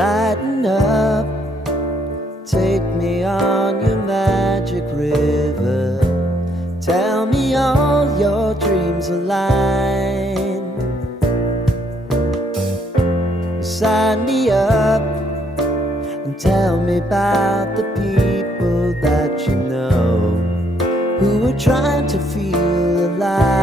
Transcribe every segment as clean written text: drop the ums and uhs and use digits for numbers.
Lighten up, take me on your magic river. Tell me all your dreams align. Sign me up and tell me about the people that you know who are trying to feel alive.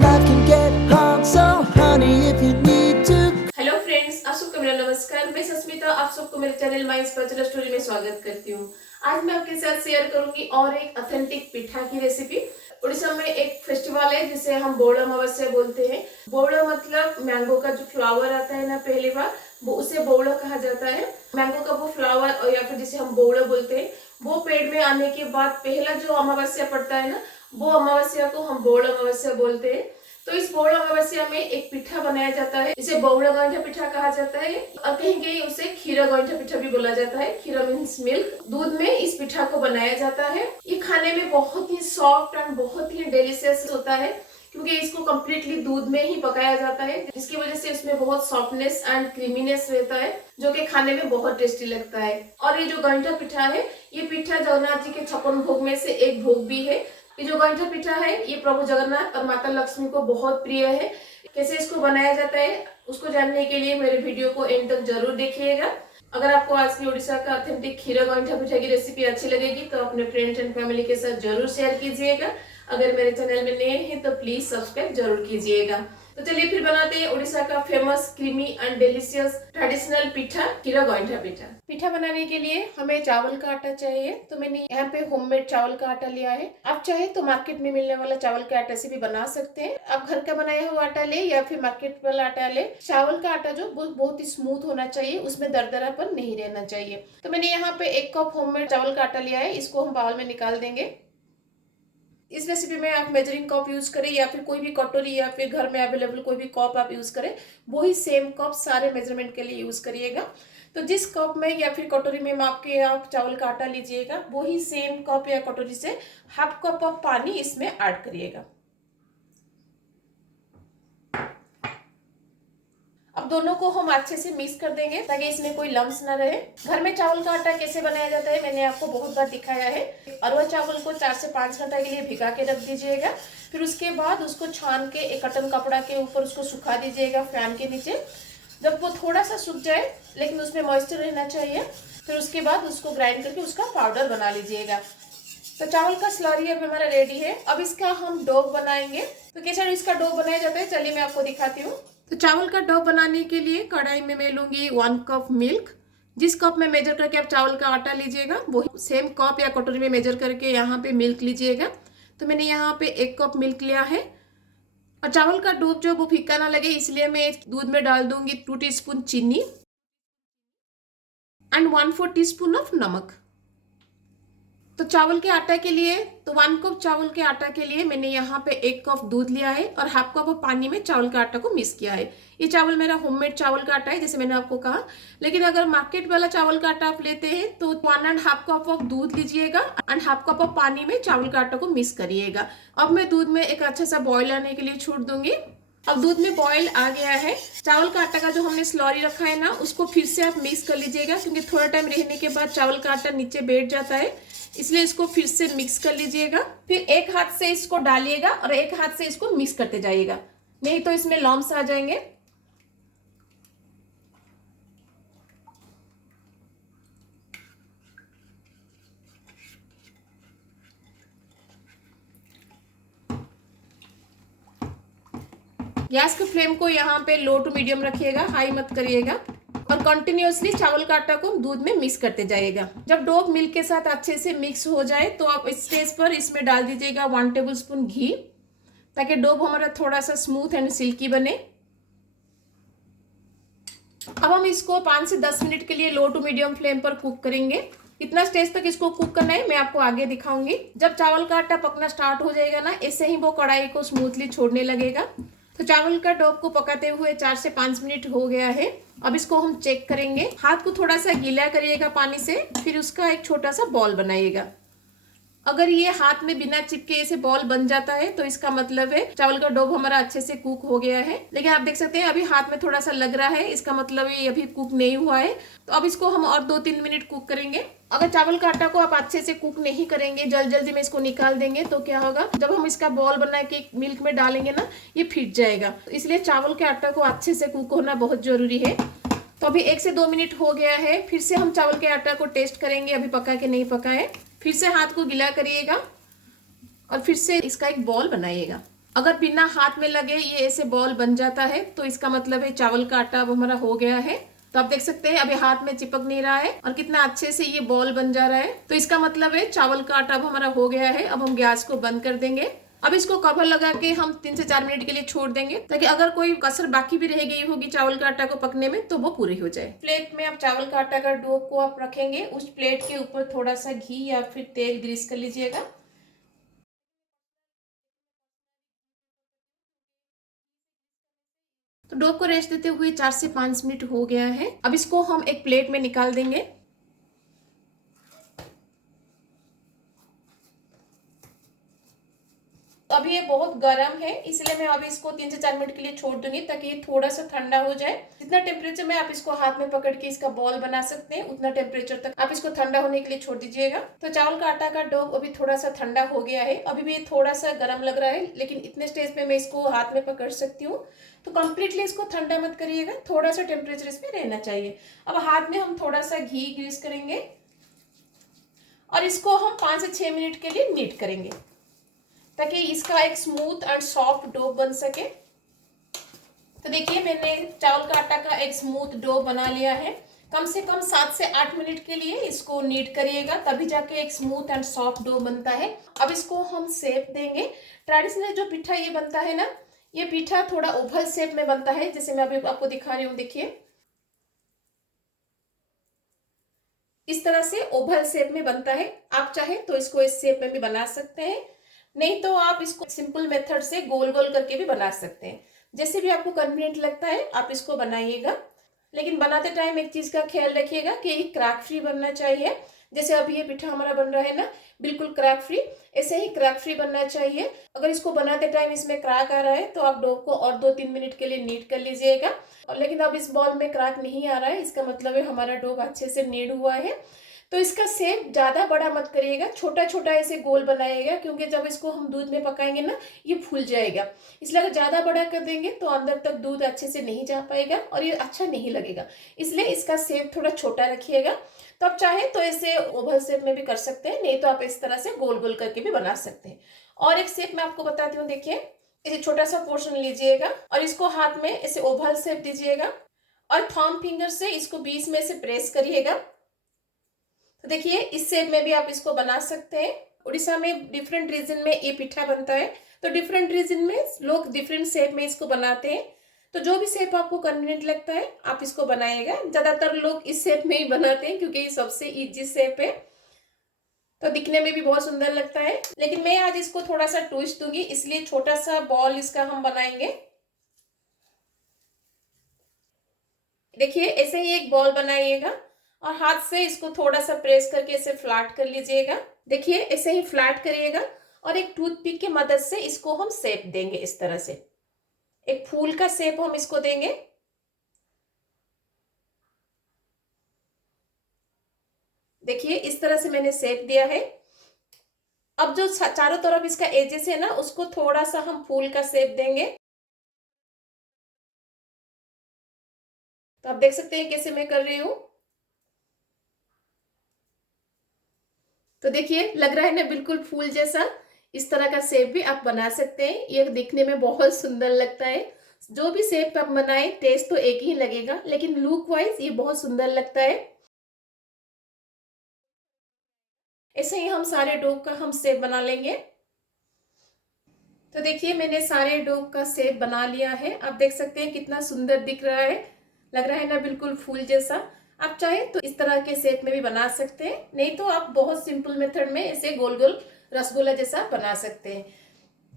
Life can get hard, so honey, if you need to. Hello friends, आप सबको मेरा नमस्कार। मैं सस्मिता आप सबको मेरे channel my special story में स्वागत करती हूँ। आज मैं आपके साथ शेयर करूंगी और एक ऑथेंटिक पिठा की रेसिपी। उड़ीसा में एक फेस्टिवल है जिसे हम बोड़ा अमावस्या बोलते हैं। बोड़ा मतलब मैंगो का जो फ्लावर आता है ना, पहली बार वो उसे बोड़ा कहा जाता है। मैंगो का वो फ्लावर और या फिर जिसे हम बोड़ा बोलते हैं, वो पेड़ में आने के बाद पहला जो अमावस्या पड़ता है ना, वो अमावस्या को हम बोड़ा अमावस्या बोलते हैं। तो इस बोड़ा अमावस्या में एक पिठा बनाया जाता है, इसे बोड़ा गौंठा पिठा कहा जाता है और कहीं कहीं उसे खीरा गौंठा पिठा भी बोला जाता है। खीरा मीन्स मिल्क। दूध में इस पिठा को बनाया जाता है। ये खाने में बहुत ही सॉफ्ट एंड बहुत ही डिलीशियस होता है क्योंकि इसको कम्प्लीटली दूध में ही पकाया जाता है, जिसकी वजह से इसमें बहुत सॉफ्टनेस एंड क्रीमीनेस रहता है जो कि खाने में बहुत टेस्टी लगता है। और ये जो गौंठा पिठा है, ये पिठा जगन्नाथ जी के 56 भोग में से एक भोग भी है। ये जो गौंठा पिठा है ये प्रभु जगन्नाथ और माता लक्ष्मी को बहुत प्रिय है। कैसे इसको बनाया जाता है उसको जानने के लिए मेरे वीडियो को एंड तक जरूर देखिएगा। अगर आपको आज की उड़ीसा का ऑथेंटिक खीरा गौंठा पिठा की रेसिपी अच्छी लगेगी तो अपने फ्रेंड्स एंड फैमिली के साथ जरूर शेयर कीजिएगा। अगर मेरे चैनल में नए हैं तो प्लीज सब्सक्राइब जरूर कीजिएगा। तो चलिए फिर बनाते हैं उड़ीसा का famous creamy and delicious traditional pitha, khira gaintha पिठा। पिठा बनाने के लिए हमें चावल का आटा चाहिए। तो मैंने यहाँ पे होममेड चावल का आटा लिया है। आप चाहे तो मार्केट में मिलने वाला चावल के आटा से भी बना सकते हैं। आप घर का बनाया हुआ आटा ले या फिर मार्केट वाला आटा ले। चावल का आटा जो बहुत ही स्मूथ होना चाहिए, उसमें दरदरापन नहीं रहना चाहिए। तो मैंने यहाँ पे 1 कप होममेड चावल का आटा लिया है। इसको हम बाउल में निकाल देंगे। इस रेसिपी में आप मेजरिंग कप यूज करें या फिर कोई भी कटोरी या फिर घर में अवेलेबल कोई भी कप आप यूज करें, वही सेम कप सारे मेजरमेंट के लिए यूज करिएगा। तो जिस कप में या फिर कटोरी में माप के आप चावल का आटा लीजिएगा, वही सेम कप या कटोरी से हाफ कप ऑफ पानी इसमें ऐड करिएगा। अब दोनों को हम अच्छे से मिक्स कर देंगे ताकि इसमें कोई लम्स ना रहे। घर में चावल का आटा कैसे बनाया जाता है मैंने आपको बहुत बार दिखाया है। अरवा चावल को 4 से 5 घंटा के लिए भिगा के रख दीजिएगा। फिर उसके बाद उसको छान के एक कॉटन कपड़ा के ऊपर उसको सुखा दीजिएगा फैन के नीचे। जब वो थोड़ा सा सूख जाए लेकिन उसमें मॉइस्चर रहना चाहिए, फिर उसके बाद उसको ग्राइंड करके उसका पाउडर बना लीजिएगा। तो चावल का स्लरी अब हमारा रेडी है। अब इसका हम डो बनाएंगे। तो कैसे इसका डो बनाया जाता है चलिए मैं आपको दिखाती हूँ। तो चावल का डो बनाने के लिए कढ़ाई में मैं लूंगी 1 कप मिल्क। जिस कप में मेजर करके आप चावल का आटा लीजिएगा वही सेम कप या कटोरी में मेजर करके यहाँ पे मिल्क लीजिएगा। तो मैंने यहाँ पे 1 कप मिल्क लिया है। और चावल का डो जो वो फीका ना लगे इसलिए मैं दूध में डाल दूंगी 2 टीस्पून चीनी एंड 1/4 टीस्पून ऑफ नमक। तो चावल के आटा के लिए, तो 1 कप चावल के आटा के लिए मैंने यहाँ पे 1 कप दूध लिया है और हाफ कप पानी में चावल का आटा को मिक्स किया है। ये चावल मेरा होममेड चावल का आटा है जैसे मैंने आपको कहा। लेकिन अगर मार्केट वाला चावल का आटा आप लेते हैं तो 1.5 कप ऑफ दूध लीजिएगा एंड हाफ कप ऑफ पानी में चावल का आटा को मिक्स करिएगा। अब मैं दूध में एक अच्छा सा बॉयल आने के लिए छोड़ दूंगी। अब दूध में बॉयल आ गया है। चावल का आटा का जो हमने स्लरी रखा है ना, उसको फिर से आप मिक्स कर लीजिएगा क्योंकि थोड़ा टाइम रहने के बाद चावल का आटा नीचे बैठ जाता है, इसलिए इसको फिर से मिक्स कर लीजिएगा। फिर एक हाथ से इसको डालिएगा और एक हाथ से इसको मिक्स करते जाइएगा, नहीं तो इसमें लम्स आ जाएंगे। गैस के फ्लेम को यहाँ पे लो टू मीडियम रखिएगा, हाई मत करिएगा। और कंटिन्यूअसली चावल का आटा को दूध में मिक्स करते जाइएगा। जब डो मिल्क के साथ अच्छे से मिक्स हो जाए तो आप इस स्टेज पर इसमें डाल दीजिएगा 1 टेबलस्पून घी ताकि डो हमारा थोड़ा सा स्मूथ एंड सिल्की बने। अब हम इसको 5 से 10 मिनट के लिए लो टू मीडियम फ्लेम पर कुक करेंगे। इतना स्टेज तक इसको कुक करना है, मैं आपको आगे दिखाऊंगी। जब चावल का आटा पकना स्टार्ट हो जाएगा ना, ऐसे ही वो कढ़ाई को स्मूथली छोड़ने लगेगा। तो चावल का डो को पकाते हुए 4 से 5 मिनट हो गया है। अब इसको हम चेक करेंगे। हाथ को थोड़ा सा गीला करिएगा पानी से, फिर उसका एक छोटा सा बॉल बनाइएगा अगर ये हाथ में बिना चिपके ऐसे बॉल बन जाता है तो इसका मतलब है चावल का डो हमारा अच्छे से कुक हो गया है। लेकिन आप देख सकते हैं अभी हाथ में थोड़ा सा लग रहा है, इसका मतलब ये अभी कुक नहीं हुआ है। तो अब इसको हम और 2-3 मिनट कुक करेंगे। अगर चावल का आटा को आप अच्छे से कुक नहीं करेंगे, जल्दी में इसको निकाल देंगे तो क्या होगा, जब हम इसका बॉल बना के मिल्क में डालेंगे ना, ये फिट जाएगा। इसलिए चावल के आटा को अच्छे से कुक होना बहुत जरूरी है। तो अभी 1 से 2 मिनट हो गया है। फिर से हम चावल के आटा को टेस्ट करेंगे अभी पका के नहीं पका है। फिर से हाथ को गीला करिएगा और फिर से इसका एक बॉल बनाइएगा। अगर बिना हाथ में लगे ये ऐसे बॉल बन जाता है तो इसका मतलब है चावल का आटा अब हमारा हो गया है। तो आप देख सकते हैं अभी हाथ में चिपक नहीं रहा है और कितना अच्छे से ये बॉल बन जा रहा है। तो इसका मतलब है चावल का आटा अब हमारा हो गया है। अब हम गैस को बंद कर देंगे। अब इसको कवर लगा के हम 3 से 4 मिनट के लिए छोड़ देंगे, ताकि अगर कोई कसर बाकी भी रह गई होगी चावल का आटा को पकने में तो वो पूरी हो जाए। प्लेट में आप चावल का आटा का डो को आप रखेंगे, उस प्लेट के ऊपर थोड़ा सा घी या फिर तेल ग्रीस कर लीजिएगा। तो डो को रेस्ट देते हुए 4 से 5 मिनट हो गया है। अब इसको हम एक प्लेट में निकाल देंगे। अभी ये बहुत गर्म है, इसलिए मैं अभी इसको 3 से 4 मिनट के लिए छोड़ दूंगी ताकि ये थोड़ा सा ठंडा हो जाए। जितना टेम्परेचर में आप इसको हाथ में पकड़ के इसका बॉल बना सकते हैं, उतना टेम्परेचर तक आप इसको ठंडा होने के लिए छोड़ दीजिएगा। तो चावल का आटा का डो अभी थोड़ा सा ठंडा हो गया है। अभी भी थोड़ा सा गर्म लग रहा है, लेकिन इतने स्टेज पे मैं इसको हाथ में पकड़ सकती हूँ। तो कंप्लीटली इसको ठंडा मत करिएगा, थोड़ा सा टेम्परेचर इसमें रहना चाहिए। अब हाथ में हम थोड़ा सा घी ग्रीस करेंगे और इसको हम 5 से 6 मिनट के लिए नीट करेंगे, ताकि इसका एक स्मूथ एंड सॉफ्ट डो बन सके। तो देखिए मैंने चावल का आटा का एक स्मूथ डो बना लिया है। कम से कम 7 से 8 मिनट के लिए इसको नीट करिएगा, तभी जाके एक स्मूथ एंड सॉफ्ट डो बनता है। अब इसको हम शेप देंगे। ट्रेडिशनल जो पीठा ये बनता है ना, ये पीठा थोड़ा ओवल शेप में बनता है, जैसे मैं अभी आपको दिखा रही हूँ। देखिए इस तरह से ओवल शेप में बनता है। आप चाहे तो इसको इस शेप में भी बना सकते हैं, नहीं तो आप इसको सिंपल मेथड से गोल गोल करके भी बना सकते हैं। जैसे भी आपको कन्वीनियंट लगता है आप इसको बनाइएगा। लेकिन बनाते टाइम एक चीज का ख्याल रखिएगा कि ये क्रैक फ्री बनना चाहिए। जैसे अभी ये पिठा हमारा बन रहा है ना, बिल्कुल क्रैक फ्री, ऐसे ही क्रैक फ्री बनना चाहिए। अगर इसको बनाते टाइम इसमें क्रैक आ रहा है तो आप डो को और 2-3 मिनट के लिए नीट कर लीजिएगा। और लेकिन अब इस बॉल में क्रैक नहीं आ रहा है, इसका मतलब है हमारा डो अच्छे से नीड हुआ है। तो इसका शेप ज्यादा बड़ा मत करिएगा, छोटा छोटा ऐसे गोल बनाइएगा, क्योंकि जब इसको हम दूध में पकाएंगे ना ये फूल जाएगा। इसलिए अगर ज्यादा बड़ा कर देंगे तो अंदर तक दूध अच्छे से नहीं जा पाएगा और ये अच्छा नहीं लगेगा। इसलिए इसका शेप थोड़ा छोटा रखिएगा। तो आप चाहे तो ऐसे ओवल शेप में भी कर सकते हैं, नहीं तो आप इस तरह से गोल गोल करके भी बना सकते हैं। और एक शेप मैं आपको बताती हूँ। देखिए इसे छोटा सा पोर्शन लीजिएगा और इसको हाथ में ऐसे ओवल शेप दीजिएगा और थंब फिंगर से इसको बीच में से प्रेस करिएगा। तो देखिए इस शेप में भी आप इसको बना सकते हैं। उड़ीसा में डिफरेंट रीजन में ये पिठा बनता है, तो डिफरेंट रीजन में लोग डिफरेंट शेप में इसको बनाते हैं। तो जो भी शेप आपको कन्वीनियंट लगता है आप इसको बनाइएगा। ज्यादातर लोग इस शेप में ही बनाते हैं क्योंकि ये सबसे इजी शेप है, तो दिखने में भी बहुत सुंदर लगता है। लेकिन मैं आज इसको थोड़ा सा ट्विस्ट दूंगी, इसलिए छोटा सा बॉल इसका हम बनाएंगे। देखिए ऐसे ही एक बॉल बनाइएगा और हाथ से इसको थोड़ा सा प्रेस करके इसे फ्लैट कर लीजिएगा। देखिए ऐसे ही फ्लैट करिएगा और एक टूथपिक की मदद से इसको हम शेप देंगे। इस तरह से एक फूल का शेप हम इसको देंगे। देखिए इस तरह से मैंने शेप दिया है। अब जो चारों तरफ इसका एजेस है ना, उसको थोड़ा सा हम फूल का शेप देंगे। तो आप देख सकते हैं कैसे मैं कर रही हूं। तो देखिए लग रहा है ना बिल्कुल फूल जैसा। इस तरह का शेप भी आप बना सकते हैं, ये दिखने में बहुत सुंदर लगता है। जो भी शेप आप बनाए टेस्ट तो एक ही लगेगा, लेकिन लुक वाइज ये बहुत सुंदर लगता है। ऐसे ही हम सारे डो का हम शेप बना लेंगे। तो देखिए मैंने सारे डो का शेप बना लिया है। आप देख सकते हैं कितना सुंदर दिख रहा है, लग रहा है ना बिल्कुल फूल जैसा। आप चाहे तो इस तरह के शेप में भी बना सकते हैं, नहीं तो आप बहुत सिंपल मेथड में ऐसे गोल गोल रसगुल्ला जैसा बना सकते हैं।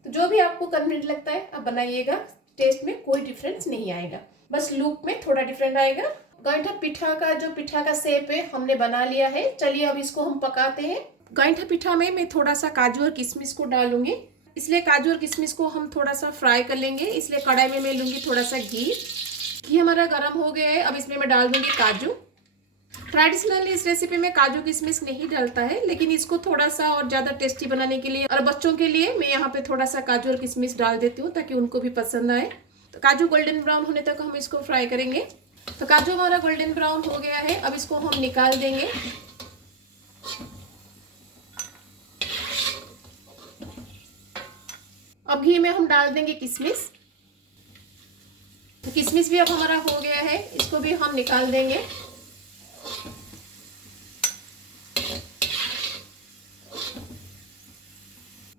तो जो भी आपको कन्वीनियंट लगता है आप बनाइएगा। टेस्ट में कोई डिफरेंस नहीं आएगा, बस लुक में थोड़ा डिफरेंट आएगा। गैठा पिठा का जो पिठा का शेप है हमने बना लिया है। चलिए अब इसको हम पकाते हैं। गाइठा पिठा में मैं थोड़ा सा काजू और किशमिश को डालूंगी, इसलिए काजू और किशमिश को हम थोड़ा सा फ्राई कर लेंगे। इसलिए कढ़ाई में मैं लूंगी थोड़ा सा घी। घी हमारा गर्म हो गया है, अब इसमें मैं डाल दूंगी काजू। ट्रेडिशनली इस रेसिपी में काजू किशमिश नहीं डालता है, लेकिन इसको थोड़ा सा और ज़्यादा टेस्टी बनाने के लिए और बच्चों के लिए मैं यहाँ पे थोड़ा सा काजू और किशमिश डाल देती हूँ ताकि उनको भी पसंद आए। तो काजू गोल्डन ब्राउन होने तक हम इसको फ्राई करेंगे। तो काजू हमारा गोल्डन ब्राउन हो गया है, अब इसको हम निकाल देंगे। अब घी में हम डाल देंगे किशमिश। तो किशमिश भी अब हमारा हो गया है, इसको भी हम निकाल देंगे।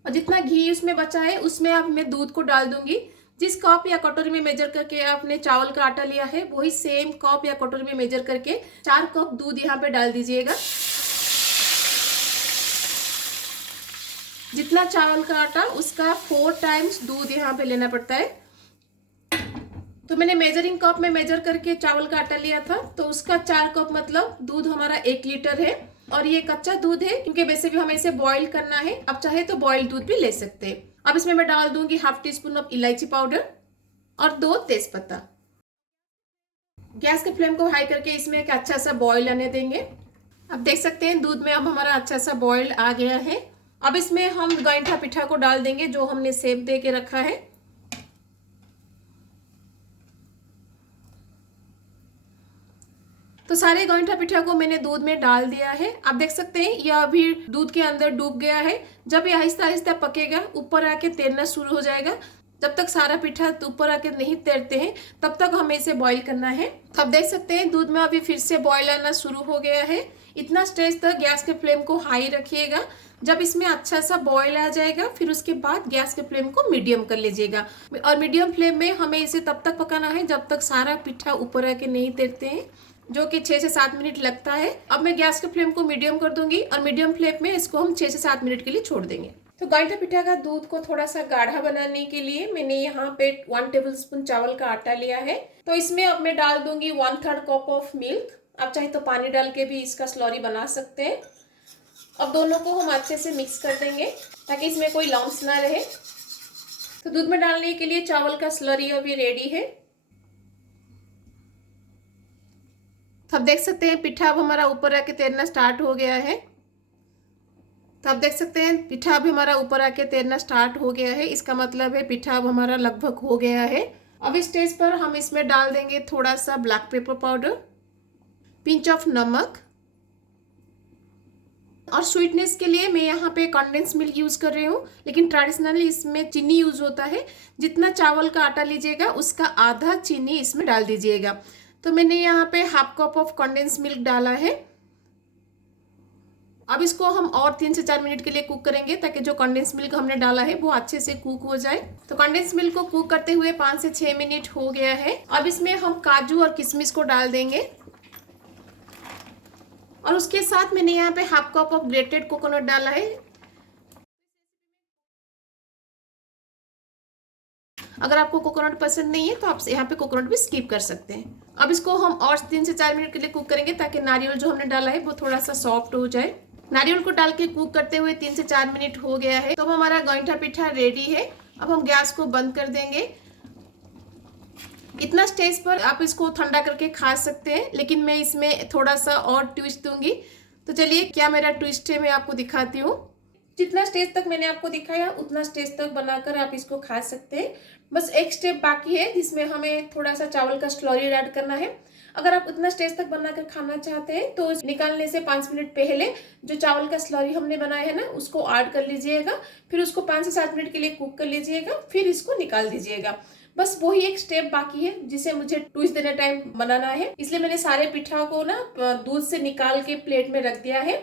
और जितना घी उसमें बचा है उसमें अब मैं दूध को डाल दूंगी। जिस कप या कटोरी में मेजर करके आपने चावल का आटा लिया है वही सेम कप या कटोरी में मेजर करके 4 कप दूध यहाँ पे डाल दीजिएगा। जितना चावल का आटा उसका 4 टाइम्स दूध यहाँ पे लेना पड़ता है। तो मैंने मेजरिंग कप में मेजर करके चावल का आटा लिया था, तो उसका 4 कप मतलब दूध हमारा 1 लीटर है। और ये कच्चा दूध है क्योंकि वैसे भी हमें इसे बॉईल करना है। अब चाहे तो बॉइल्ड दूध भी ले सकते हैं। अब इसमें मैं डाल दूंगी हाफ टी स्पून ऑफ इलायची पाउडर और 2 तेजपत्ता। गैस के फ्लेम को हाई करके इसमें एक अच्छा सा बॉईल आने देंगे। अब देख सकते हैं दूध में अब हमारा अच्छा सा बॉईल आ गया है। अब इसमें हम गाइठा पिठा को डाल देंगे जो हमने सेप दे के रखा है। तो सारे गाइठा पिठा को मैंने दूध में डाल दिया है। आप देख सकते हैं यह अभी दूध के अंदर डूब गया है। जब ये आहिस्ता आहिस्ता पकेगा, ऊपर आके तैरना शुरू हो जाएगा। जब तक सारा पिठा ऊपर आके नहीं तैरते हैं तब तक हमें इसे बॉईल करना है। तो आप देख सकते हैं दूध में अभी फिर से बॉईल आना शुरू हो गया है। इतना स्टेज तक गैस के फ्लेम को हाई रखिएगा। जब इसमें अच्छा सा बॉईल आ जाएगा फिर उसके बाद गैस के फ्लेम को मीडियम कर लीजिएगा। और मीडियम फ्लेम में हमें इसे तब तक पकाना है जब तक सारा पिठा ऊपर आके नहीं तैरते हैं, जो कि 6 से 7 मिनट लगता है। अब मैं गैस के फ्लेम को मीडियम कर दूंगी और मीडियम फ्लेम में इसको हम 6 से 7 मिनट के लिए छोड़ देंगे। तो गाइठा पिठा का दूध को थोड़ा सा गाढ़ा बनाने के लिए मैंने यहाँ पे 1 टेबलस्पून चावल का आटा लिया है। तो इसमें अब मैं डाल दूंगी 1/3 कप ऑफ मिल्क। आप चाहे तो पानी डाल के भी इसका स्लरी बना सकते हैं। अब दोनों को हम अच्छे से मिक्स कर देंगे ताकि इसमें कोई लम्प्स ना रहे। तो दूध में डालने के लिए चावल का स्लरी अभी रेडी है। तो आप देख सकते हैं पिठा अब हमारा ऊपर आके तैरना स्टार्ट हो गया है। तो आप देख सकते हैं पिठा अब हमारा ऊपर आके तैरना स्टार्ट हो गया है। इसका मतलब है पिठा अब हमारा लगभग हो गया है। अब इस स्टेज पर हम इसमें डाल देंगे थोड़ा सा black pepper powder, pinch of नमक, और स्वीटनेस के लिए मैं यहाँ पे कंडेंस मिल्क यूज कर रही हूँ, लेकिन ट्रेडिशनली इसमें चीनी यूज होता है। जितना चावल का आटा लीजिएगा उसका आधा चीनी इसमें डाल दीजिएगा। तो मैंने यहाँ पे half cup of condense milk डाला है। अब इसको हम और 3 से 4 मिनट के लिए कुक करेंगे ताकि जो कंडेंस मिल्क हमने डाला है वो अच्छे से कुक हो जाए। तो कंडेंस मिल्क को कुक करते हुए 5 से 6 मिनट हो गया है। अब इसमें हम काजू और किशमिश को डाल देंगे और उसके साथ मैंने यहाँ पे half cup of grated coconut डाला है। अगर आपको कोकोनट पसंद नहीं है तो आप यहाँ पे कोकोनट भी स्किप कर सकते हैं। अब इसको हम और 3 से 4 मिनट के लिए कुक करेंगे ताकि नारियल जो हमने डाला है वो थोड़ा सा सॉफ्ट हो जाए। नारियल को डाल के कुक करते हुए 3 से 4 मिनट हो गया है। तो अब हमारा गाइठा पिठा रेडी है। अब हम गैस को बंद कर देंगे। इतना स्टेज पर आप इसको ठंडा करके खा सकते हैं, लेकिन मैं इसमें थोड़ा सा और ट्विस्ट दूंगी। तो चलिए क्या मेरा ट्विस्ट है मैं आपको दिखाती हूँ। जितना स्टेज तक मैंने आपको दिखाया उतना स्टेज तक बनाकर आप इसको खा सकते हैं। बस एक स्टेप बाकी है जिसमें हमें थोड़ा सा चावल का स्लरी ऐड करना है। अगर आप उतना स्टेज तक बनाकर खाना चाहते हैं तो निकालने से 5 मिनट पहले जो चावल का स्लरी हमने बनाया है ना उसको ऐड कर लीजिएगा। फिर उसको 5 से 7 मिनट के लिए कुक कर लीजिएगा, फिर इसको निकाल दीजिएगा। बस वही एक स्टेप बाकी है जिसे मुझे ट्विस्ट देने टाइम बनाना है, इसलिए मैंने सारे पिठा को ना दूध से निकाल के प्लेट में रख दिया है।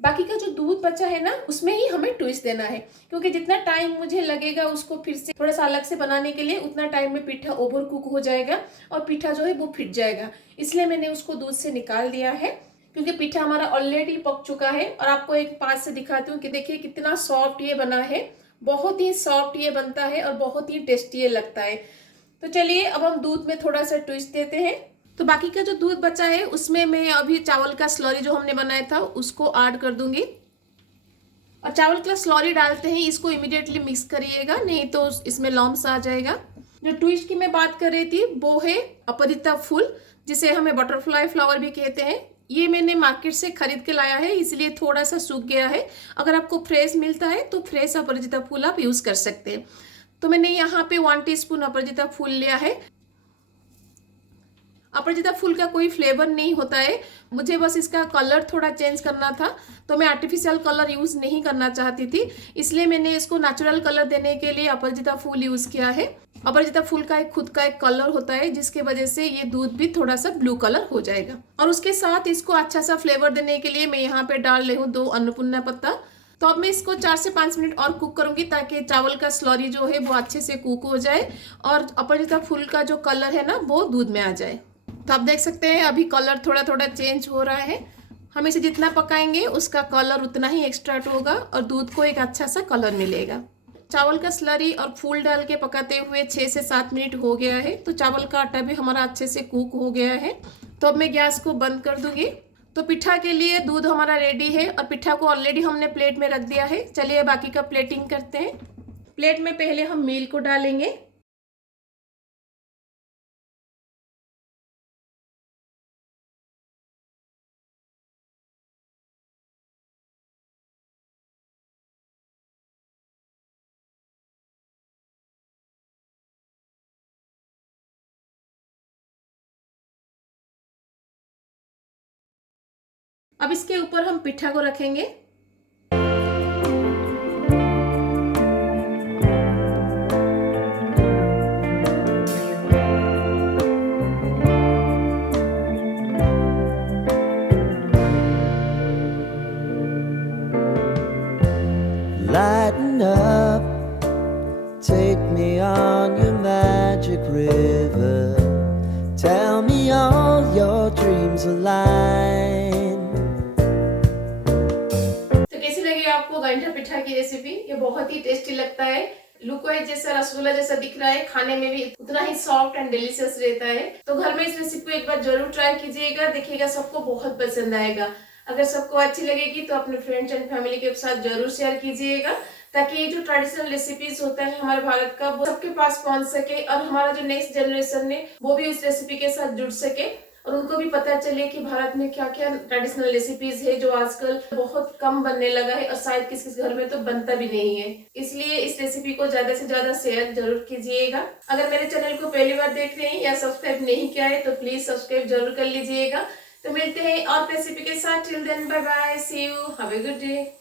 बाकी का जो दूध बचा है ना उसमें ही हमें ट्विस्ट देना है, क्योंकि जितना टाइम मुझे लगेगा उसको फिर से थोड़ा सा अलग से बनाने के लिए उतना टाइम में पिठा ओवर कुक हो जाएगा और पिठा जो है वो फिट जाएगा। इसलिए मैंने उसको दूध से निकाल दिया है, क्योंकि पिठा हमारा ऑलरेडी पक चुका है। और आपको एक पास से दिखाती हूँ कि देखिए कितना सॉफ्ट ये बना है। बहुत ही सॉफ्ट ये बनता है और बहुत ही टेस्टी ये लगता है। तो चलिए अब हम दूध में थोड़ा सा ट्विस्ट देते हैं। तो बाकी का जो दूध बचा है उसमें मैं अभी चावल का स्लरी जो हमने बनाया था उसको ऐड कर दूंगी। और चावल का स्लरी डालते हैं इसको इमीडिएटली मिक्स करिएगा, नहीं तो इसमें लॉम्स आ जाएगा। जो ट्विस्ट की मैं बात कर रही थी वो है अपराजिता फूल, जिसे हमें बटरफ्लाई फ्लावर भी कहते हैं। ये मैंने मार्केट से खरीद के लाया है, इसलिए थोड़ा सा सूख गया है। अगर आपको फ्रेश मिलता है तो फ्रेश अपराजिता फूल आप यूज कर सकते हैं। तो मैंने यहाँ पे 1 टीस्पून अपराजिता फूल लिया है। अपराजिता फूल का कोई फ्लेवर नहीं होता है, मुझे बस इसका कलर थोड़ा चेंज करना था, तो मैं आर्टिफिशियल कलर यूज नहीं करना चाहती थी, इसलिए मैंने इसको नेचुरल कलर देने के लिए अपराजिता फूल यूज किया है। अपराजिता फूल का एक खुद का एक कलर होता है, जिसके वजह से ये दूध भी थोड़ा सा ब्लू कलर हो जाएगा। और उसके साथ इसको अच्छा सा फ्लेवर देने के लिए मैं यहाँ पे डाल रही हूँ 2 अन्नपूर्णा पत्ता। तो अब मैं इसको 4 से 5 मिनट और कुक करूंगी, ताकि चावल का स्लरी जो है वो अच्छे से कुक हो जाए और अपराजिता फूल का जो कलर है ना वो दूध में आ जाए। तो आप देख सकते हैं अभी कलर थोड़ा थोड़ा चेंज हो रहा है। हम इसे जितना पकाएंगे उसका कलर उतना ही एक्स्ट्रा होगा और दूध को एक अच्छा सा कलर मिलेगा। चावल का स्लरी और फूल डाल के पकाते हुए 6 से 7 मिनट हो गया है, तो चावल का आटा भी हमारा अच्छे से कुक हो गया है। तो अब मैं गैस को बंद कर दूंगी। तो पिठा के लिए दूध हमारा रेडी है और पिठा को ऑलरेडी हमने प्लेट में रख दिया है। चलिए बाकी का प्लेटिंग करते हैं। प्लेट में पहले हम मील को डालेंगे। अब इसके ऊपर हम पिठा को रखेंगे। Lighten up, take me on your magic river. Tell me all your dreams align. तो कैसी लगी आपको गांठा पिठा की रेसिपी? ये बहुत ही टेस्टी लगता है, लुकवाइज जैसा रसगुल्ला जैसा दिख रहा है, खाने में भी उतना ही सॉफ्ट एंड डिलीशियस रहता है। तो घर में इस रेसिपी को एक बार जरूर ट्राई कीजिएगा, देखिएगा सबको बहुत पसंद आएगा। अगर सबको अच्छी लगेगी तो अपने फ्रेंड्स एंड फैमिली के साथ जरूर शेयर कीजिएगा, ताकि ये जो ट्रेडिशनल रेसिपीज होता है हमारे भारत का वो सबके पास पहुंच सके और हमारा जो नेक्स्ट जनरेशन है वो भी इस रेसिपी के साथ जुड़ सके और उनको भी पता चले कि भारत में क्या क्या ट्रेडिशनल रेसिपीज है जो आजकल बहुत कम बनने लगा है और शायद किसी किसी घर में तो बनता भी नहीं है। इसलिए इस रेसिपी को ज्यादा से ज्यादा शेयर जरूर कीजिएगा। अगर मेरे चैनल को पहली बार देख रहे हैं या सब्सक्राइब नहीं किया है तो प्लीज सब्सक्राइब जरूर कर लीजिएगा। तो मिलते हैं और रेसिपी के साथ। Till then bye bye, see you, have a good day.